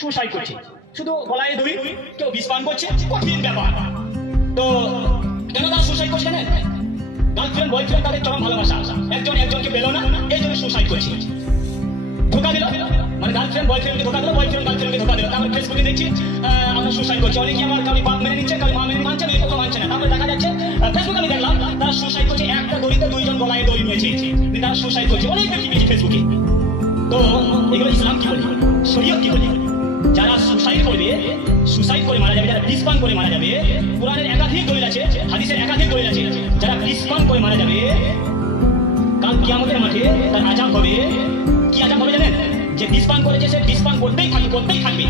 Suicide করছে, শুধু গলায় দড়ি, কেউ বিষ পান করছে, কঠিন ব্যাপার। তো কেন তারা সুসাইড করছে জানেন? গার্লফ্রেন্ড বয়ফ্রেন্ড তাদের চরম ভালোবাসা, একজন একজনকে পেল না, এই জন্য সুসাইড করছে। ধোকা দিল, মানে গার্লফ্রেন্ড বয়ফ্রেন্ডকে ধোকা দিল, বয়ফ্রেন্ড গার্লফ্রেন্ডকে ধোকা দিল। তারপরে ফেসবুকে দেখছি আমরা সুসাইড করছি, অনেকে আমার কাউরি বাপ মেনে নিচ্ছে, কাউরি মা মেনে মানছে, মেয়ে পক্ষ মানছে না। তারপরে দেখা যাচ্ছে ফেসবুকে আমি দেখলাম তারা সুসাইড করছে, একটা দড়িতে দুইজন গলায় দড়ি নিয়েছে, তারা সুসাইড করছে। অনেক ব্যক্তি পেয়েছি ফেসবুকে। তো এগুলো ইসলাম কি বলে, শরীয়ত কি বলে? যারা সুসাইড করবে, সুসাইড করে মারা যাবে, যারা বিষ পান করে মারা যাবে, কোরআনের একাধিক দলিল আছে, হাদিসের একাধিক দলিল আছে, যারা বিষ পান করে মারা যাবে কাল কিয়ামতের মাঠে তার আযাব হবে। কি আযাব হবে জানেন? যে বিষ পান করেছে সে বিষ পান করতেই থাকবে, করতেই থাকবে।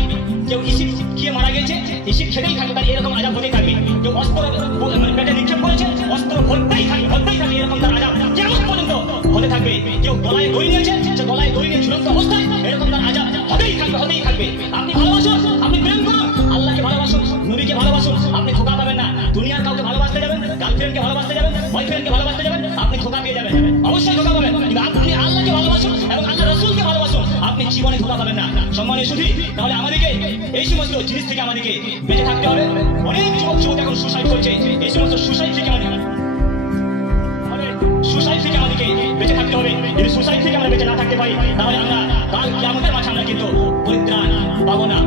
কেউ ইসিড খেয়ে মারা গেছে, ইসিড খেতেই থাকবে, তার এরকম আযাব হতেই থাকবে। কেউ অস্ত্র মানে পেটে নিক্ষেপ করেছে, অস্ত্র ভরতেই থাকবে, ভরতেই থাকবে, এরকম তার আযাব কিয়ামত পর্যন্ত হতে থাকবে। কেউ গলায় দড়ি নিয়েছে, সে গলায় দড়ি নিয়ে ঝুলন্ত অবস্থায়, এরকম তার আযাব হতেই থাকবে, হতেই থাকবে। আপনি ভালোবাসুন, আপনি প্রেম করুন, আল্লাহকে ভালোবাসুন, নবীকে ভালোবাসুন, আপনি ধোঁকা পাবেন না। দুনিয়ার কাউকে ভালোবাসতে যাবেন, গার্লফ্রেন্ডকে ভালোবাসতে যাবেন, বয়ফ্রেন্ডকে ভালোবাসতে যাবেন, আপনি ধোঁকা পেয়ে যাবেন, অবশ্যই ধোঁকা পাবেন। কিন্তু আপনি আল্লাহকে ভালোবাসুন এবং আল্লাহ রাসূলকে ভালোবাসুন, আপনি জীবনে ধোঁকা পাবেন না। সম্মানের শুধু তাহলে আমাদেরকে এই সমস্ত জিনিস থেকে আমাদেরকে বেঁচে থাকতে হবে। অনেক যুবক যুবক এখন সুসাইড করছে, এই সমস্ত সুসাইড থেকে আমাদেরকে বেঁচে থাকতে হবে। যদি সুসাইড থেকে আমরা বেঁচে না থাকতে পারি, তাহলে আমরা কাল কিয়ামতের মাঠে আমরা কিন্তু পরিত্রাণ পাবো না।